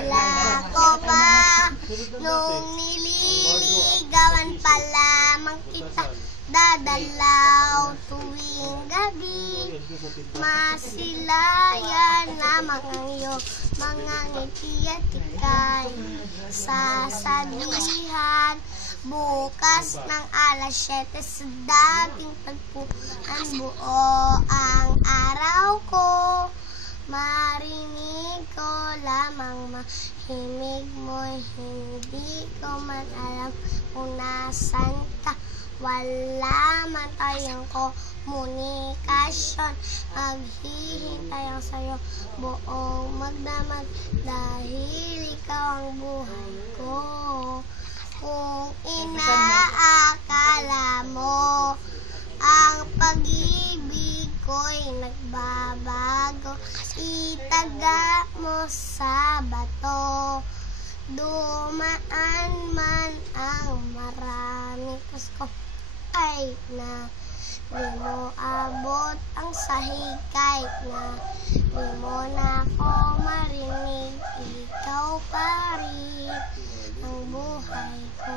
Naalala ko pa nung nililigawan pa lamang kita, dadalaw tuwing gabi. Masilayan lamang ang iyong mga ngiti at ika'y sasabihan. Bukas ng alas 7 sa dating tagpuan, buo ang araw ko. Marinig ko lamang mahimig mo'y hindi ko man alam kung nasan ka. Wala man tayong komunikasyon, maghihintay ako sa'yo buong magdamag dahil ikaw ang buhay ko. Kung inaakala mo ang pag-ibig ko'y nagbabago, itaga mo sa bato. Dumaan man ang maraming pasko, ay na di mo abot ang sahig, kahit na di mo na ako marinig, ikaw pa rin ang buhay ko.